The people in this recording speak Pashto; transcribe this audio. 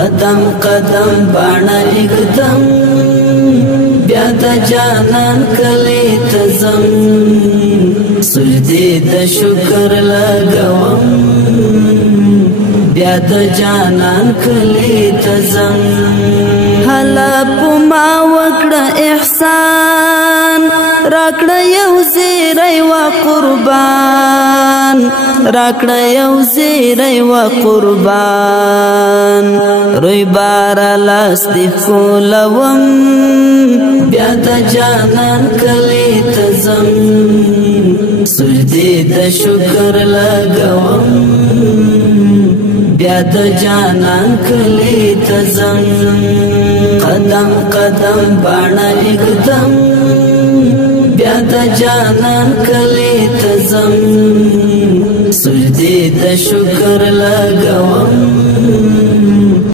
قدم قدم باڼه اقدم بیا د جانان کلی تزم سجدی د شکر لګوم بیا د جانان کلی تزم هلا پما وکړه احسان راکړه یو زیری و قربان راکړه یو زیری و قربان روی بار لاس دی کولوم بیا د جانان کلی تزم سجدی د شکر لګوم بیا د جانان کلی تزم قدم قدم باڼه اقدم بیا د جانان کلی تزم سجدی د شکر لګوم